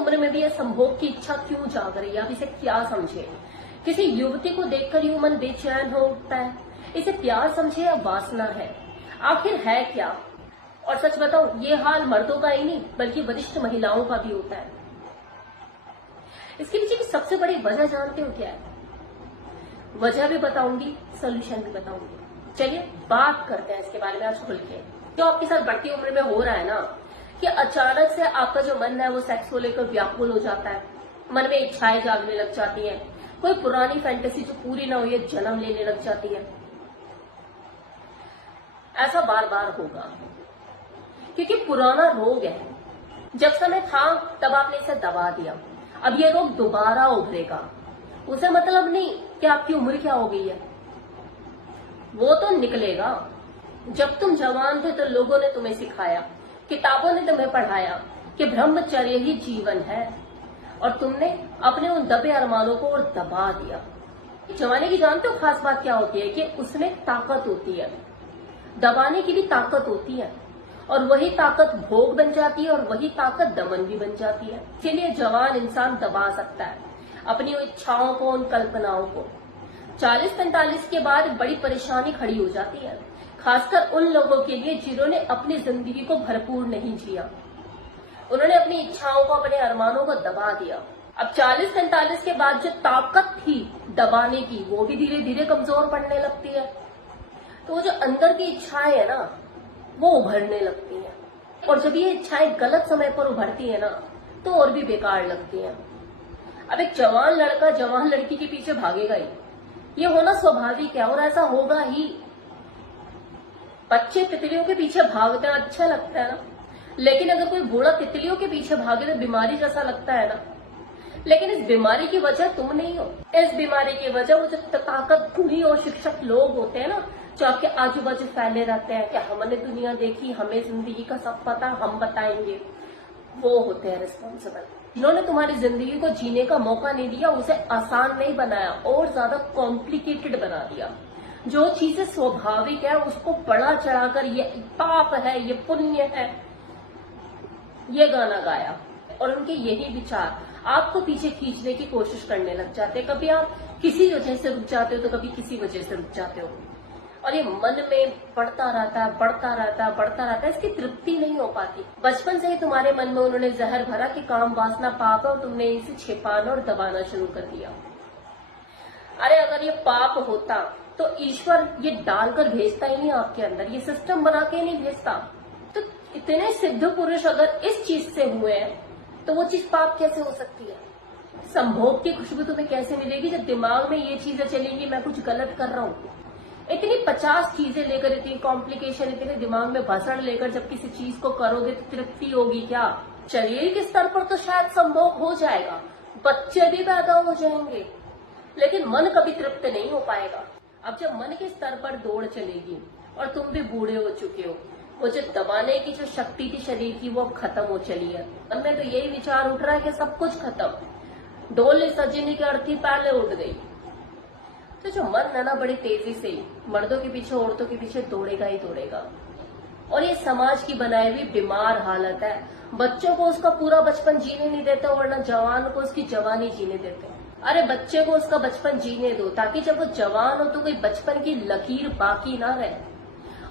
उम्र में भी यह संभोग की इच्छा क्यों जाग रही है? आप इसे क्या समझे? किसी युवती को देखकर ही मन बेचैन हो उठता है। इसे प्यार समझे या वासना है? आखिर है क्या? और सच बताओ, ये हाल मर्दों का ही नहीं बल्कि वरिष्ठ महिलाओं का भी होता है। इसके पीछे की सबसे बड़ी वजह जानते हो क्या है? वजह भी बताऊंगी, सोल्यूशन भी बताऊंगी। चलिए बात करते हैं इसके बारे में आज खुल के। जो आपके साथ बढ़ती उम्र में हो रहा है ना, कि अचानक से आपका जो मन है वो सेक्स को लेकर व्याकुल हो जाता है, मन में इच्छाएं जागने लग जाती हैं, कोई पुरानी फैंटेसी जो पूरी ना हुई है जन्म लेने लग जाती है। ऐसा बार बार होगा क्योंकि पुराना रोग है। जब समय था तब आपने इसे दबा दिया, अब ये रोग दोबारा उभरेगा। उसे मतलब नहीं कि आपकी उम्र क्या हो गई है, वो तो निकलेगा। जब तुम जवान थे तो लोगों ने तुम्हें सिखाया, किताबों ने तुम्हें पढ़ाया कि ब्रह्मचर्य ही जीवन है, और तुमने अपने उन दबे अरमानों को और दबा दिया। जवानी की जानते हो खास बात क्या होती है? कि उसमें ताकत होती है, दबाने की भी ताकत होती है, और वही ताकत भोग बन जाती है और वही ताकत दमन भी बन जाती है। इसीलिए जवान इंसान दबा सकता है अपनी इच्छाओं को, उन कल्पनाओं को। 40-45 के बाद बड़ी परेशानी खड़ी हो जाती है, खासकर उन लोगों के लिए जिन्होंने अपनी जिंदगी को भरपूर नहीं जिया। उन्होंने अपनी इच्छाओं को, अपने अरमानों को दबा दिया। अब 40-45 के बाद जो ताकत थी दबाने की, वो भी धीरे धीरे कमजोर पड़ने लगती है। तो वो जो अंदर की इच्छाएं है ना, वो उभरने लगती हैं, और जब ये इच्छाएं गलत समय पर उभरती है ना, तो और भी बेकार लगती हैं। अब एक जवान लड़का जवान लड़की के पीछे भागेगा ही, ये होना स्वाभाविक है और ऐसा होगा ही। बच्चे तितलियों के पीछे भागते हैं, अच्छा लगता है ना, लेकिन अगर कोई बूढ़ा तितलियों के पीछे भागे तो बीमारी जैसा लगता है ना। लेकिन इस बीमारी की वजह तुम नहीं हो, इस बीमारी की वजह वो जो ताकत गुणी और शिक्षक लोग होते हैं ना, जो आपके आजू बाजू फैले रहते हैं कि हमने दुनिया देखी, हमें जिंदगी का सब पता, हम बताएंगे, वो होते हैं रिस्पॉन्सिबल। जिन्होंने तुम्हारी जिंदगी को जीने का मौका नहीं दिया, उसे आसान नहीं बनाया और ज्यादा कॉम्प्लिकेटेड बना दिया। जो चीजें स्वाभाविक है उसको बढ़ा चढ़ाकर ये पाप है, ये पुण्य है, ये गाना गाया, और उनके यही विचार आपको पीछे खींचने की कोशिश करने लग जाते हैं। कभी आप किसी वजह से रुक जाते हो तो कभी किसी वजह से रुक जाते हो, और ये मन में बढ़ता रहता है, बढ़ता रहता है, बढ़ता रहता है, इसकी तृप्ति नहीं हो पाती। बचपन से ही तुम्हारे मन में उन्होंने जहर भरा कि काम वासना पाप है और तुमने इसे छिपाना और दबाना शुरू कर दिया। अरे अगर ये पाप होता तो ईश्वर ये डालकर भेजता ही नहीं आपके अंदर, ये सिस्टम बना के नहीं भेजता। तो इतने सिद्ध पुरुष अगर इस चीज से हुए हैं तो वो चीज पाप कैसे हो सकती है? संभोग की खुशबू तुम्हें कैसे मिलेगी जब दिमाग में ये चीजें चलेंगी मैं कुछ गलत कर रहा हूँ? इतनी 50 चीजें लेकर, इतनी कॉम्प्लिकेशन, इतने दिमाग में भसड़ लेकर जब किसी चीज को करोगे तो तृप्ति होगी क्या? शरीर के स्तर पर तो शायद संभोग हो जाएगा, बच्चे भी पैदा हो जाएंगे, लेकिन मन कभी तृप्त नहीं हो पाएगा। अब जब मन के स्तर पर दौड़ चलेगी और तुम भी बूढ़े हो चुके हो, वो जो दबाने की जो शक्ति थी शरीर की वो खत्म हो चली है। मन में तो यही विचार उठ रहा है कि सब कुछ खत्म, डोले सजने की अर्थी पहले उठ गई। तो जो मन है ना, बड़ी तेजी से मर्दों के पीछे, औरतों के पीछे दौड़ेगा ही दौड़ेगा, और ये समाज की बनाई हुई बीमार हालत है। बच्चों को उसका पूरा बचपन जीने नहीं देते, वरना जवान को उसकी जवानी जीने देते। अरे बच्चे को उसका बचपन जीने दो, ताकि जब वो जवान हो तो कोई बचपन की लकीर बाकी ना रहे,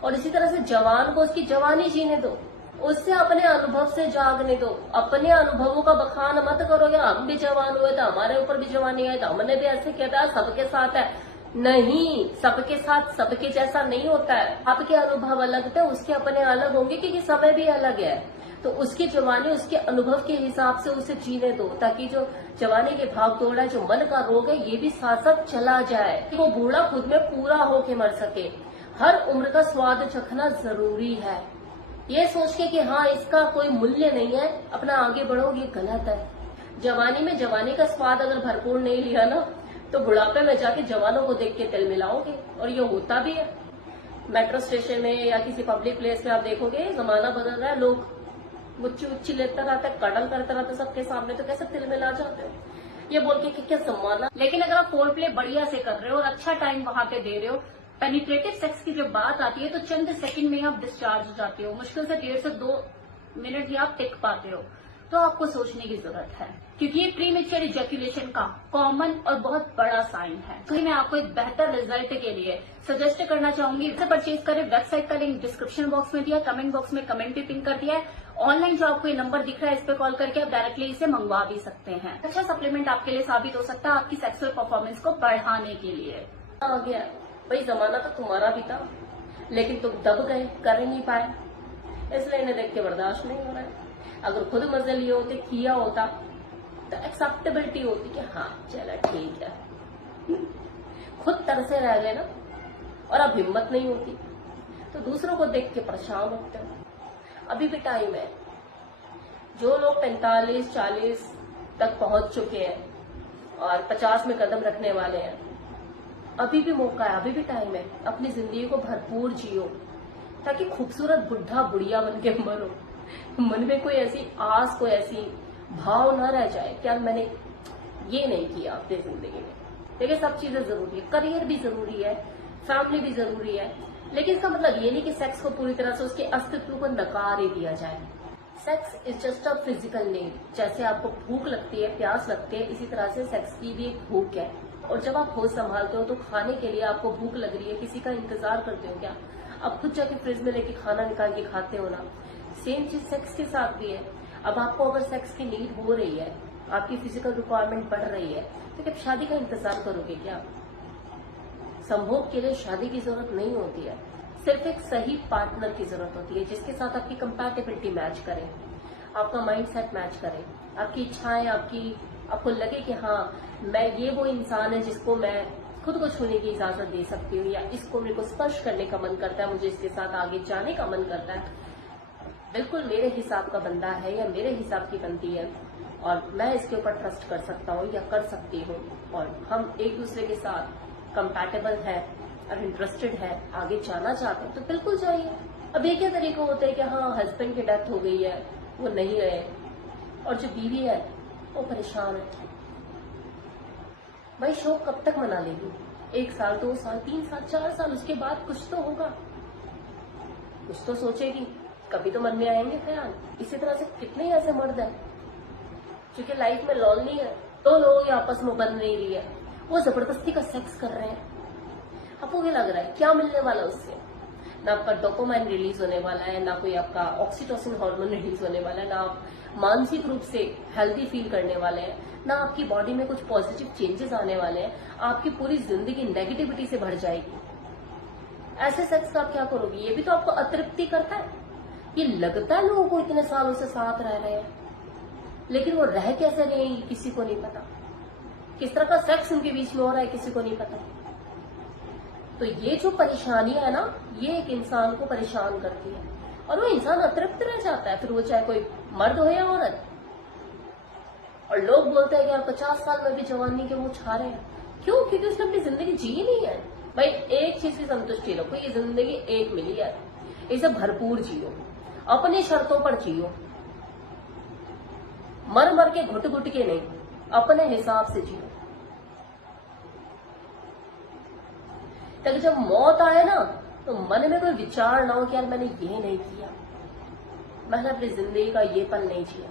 और इसी तरह से जवान को उसकी जवानी जीने दो, उससे अपने अनुभव से जागने दो। अपने अनुभवों का बखान मत करो या हम भी जवान हुए थे, हमारे ऊपर भी जवानी आई, तो हमने भी ऐसे किया था, सबके साथ है। नहीं, सबके साथ सबके जैसा नहीं होता है। आपके अनुभव अलग थे, उसके अपने अलग होंगे, क्योंकि समय भी अलग है। तो उसकी जवानी उसके अनुभव के हिसाब से उसे जीने दो, ताकि जो जवानी के भाग दौड़ है, जो मन का रोग है, ये भी साथ साथ चला जाए, वो बूढ़ा खुद में पूरा होके मर सके। हर उम्र का स्वाद चखना जरूरी है। ये सोच के कि हाँ इसका कोई मूल्य नहीं है, अपना आगे बढ़ो, ये गलत है। जवानी में जवानी का स्वाद अगर भरपूर नहीं लिया ना, तो बुढ़ापे में जाके जवानों को देख के तिल मिलाओगे, और ये होता भी है। मेट्रो स्टेशन में या किसी पब्लिक प्लेस में आप देखोगे, जमाना बदल रहा है, लोग गुच्ची उच्ची लेता रहता है, कडल करता रहता है सबके सामने, तो कैसे तिल मिला जाते हो ये बोल के कि क्या सम्मान। लेकिन अगर आप फोर प्ले बढ़िया से कर रहे हो और अच्छा टाइम वहां पे दे रहे हो, पेनिट्रेटिव सेक्स की जब बात आती है तो चंद सेकंड में आप डिस्चार्ज हो जाते हो, मुश्किल से 1.5 से 2 मिनट ही आप टिक पाते हो। तो आपको सोचने की जरूरत है, क्योंकि ये प्रीमेच्योर इजैक्यूलेशन का कॉमन और बहुत बड़ा साइन है। तो मैं आपको एक बेहतर रिजल्ट के लिए सजेस्ट करना चाहूंगी, इसे परचेज करें। वेबसाइट का लिंक डिस्क्रिप्शन बॉक्स में दिया, कमेंट बॉक्स में कमेंट भी पिन कर दिया है। ऑनलाइन जो आपको ये नंबर दिख रहा है, इस पे कॉल करके आप डायरेक्टली इसे मंगवा भी सकते हैं। अच्छा सप्लीमेंट आपके लिए साबित हो सकता है आपकी सेक्सुअल परफॉर्मेंस को बढ़ाने के लिए। आ गया भाई, जमाना तो तुम्हारा भी था, लेकिन तुम दब गए, कर ही नहीं पाए, इसलिए इन्हें देख के बर्दाश्त नहीं हो रहा है। अगर खुद मजे लिए होते, किया होता, तो एक्सेप्टेबिलिटी होती कि हाँ चलो ठीक है। खुद तरसे रह गए ना, और अब हिम्मत नहीं होती, तो दूसरों को देख के परेशान होते हो। अभी भी टाइम है। जो लोग 45-40 तक पहुंच चुके हैं और 50 में कदम रखने वाले हैं, अभी भी मौका है, अभी भी टाइम है। अपनी जिंदगी को भरपूर जियो, ताकि खूबसूरत बुढ़ा बुढ़िया बन के मरो। मन में कोई ऐसी आस, कोई ऐसी भाव न रह जाए कि यार मैंने ये नहीं किया अपनी जिंदगी में। देखिए, सब चीजें जरूरी है, करियर भी जरूरी है, फैमिली भी जरूरी है, लेकिन इसका मतलब ये नहीं कि सेक्स को पूरी तरह से उसके अस्तित्व को नकार ही दिया जाए। Sex is just a physical need. जैसे आपको भूख लगती है, प्यास लगती है, इसी तरह से सेक्स की भी एक भूख है। और जब आप होश संभालते हो तो खाने के लिए आपको भूख लग रही है, किसी का इंतजार करते हो क्या? आप खुद जाके फ्रिज में लेके खाना निकाल के खाते हो ना। सेम चीज सेक्स के साथ भी है। अब आपको अगर सेक्स की नीड हो रही है, आपकी फिजिकल रिक्वायरमेंट बढ़ रही है, तो क्या शादी का इंतजार करोगे क्या? संभोग के लिए शादी की जरूरत नहीं होती है, सिर्फ एक सही पार्टनर की जरूरत होती है, जिसके साथ आपकी कंपैटिबिलिटी मैच करे, आपका माइंडसेट मैच करे, आपकी इच्छाएं, आपको लगे कि हाँ मैं ये वो इंसान है जिसको मैं खुद को छूने की इजाजत दे सकती हूँ, या इसको मेरे को स्पर्श करने का मन करता है, मुझे इसके साथ आगे जाने का मन करता है, बिल्कुल मेरे हिसाब का बंदा है या मेरे हिसाब की बनती है, और मैं इसके ऊपर ट्रस्ट कर सकता हूँ या कर सकती हूँ, और हम एक दूसरे के साथ कंपैटिबल है और इंटरेस्टेड है, आगे जाना चाहते हैं, तो बिल्कुल जाइए। अब एक ही तरीका होता है कि हाँ हस्बैंड की डेथ हो गई है, वो नहीं गए, और जो बीवी है वो परेशान है। भाई शौक कब तक मना लेगी? 1 साल, 2 साल, 3 साल, 4 साल, उसके बाद कुछ तो होगा, कुछ तो सोचेगी, कभी तो मन में आएंगे ख्याल। इसी तरह से कितने ऐसे मर्द हैं क्योंकि लाइफ में लॉन्ली है, 2 लोग आपस में बन नहीं रही है, वो जबरदस्ती का सेक्स कर रहे हैं। आपको क्या लग रहा है क्या मिलने वाला उससे? ना आपका डोपामाइन रिलीज होने वाला है, ना कोई आपका ऑक्सीटोसिन हार्मोन रिलीज होने वाला है, ना आप मानसिक रूप से हेल्दी फील करने वाले हैं, ना आपकी बॉडी में कुछ पॉजिटिव चेंजेस आने वाले हैं। आपकी पूरी जिंदगी नेगेटिविटी से भर जाएगी। ऐसे सेक्स का आप क्या करोगे? ये भी तो आपको अतृप्ति करता है। ये लगता है लोगों को इतने सालों से साथ रह रहे हैं, लेकिन वो रह कैसे रहे हैं किसी को नहीं पता। किस तरह का सेक्स उनके बीच में हो रहा है किसी को नहीं पता। तो ये जो परेशानियां है ना, ये एक इंसान को परेशान करती है, और वो इंसान अतृप्त रह जाता है, फिर वो चाहे कोई मर्द हो या औरत। और लोग बोलते हैं कि यार 50 साल में भी जवानी के वो छा रहे हैं। क्यों? क्योंकि उसने अपनी जिंदगी जी नहीं है। भाई एक चीज की संतुष्टि रखो, ये जिंदगी एक मिली है, इसे भरपूर जियो, अपनी शर्तों पर जियो, मर मर के घुट घुट के नहीं, अपने हिसाब से जियो। ताकि जब मौत आए ना, तो मन में कोई विचार ना हो कि यार मैंने ये नहीं किया, मैंने अपनी जिंदगी का ये पल नहीं जिया।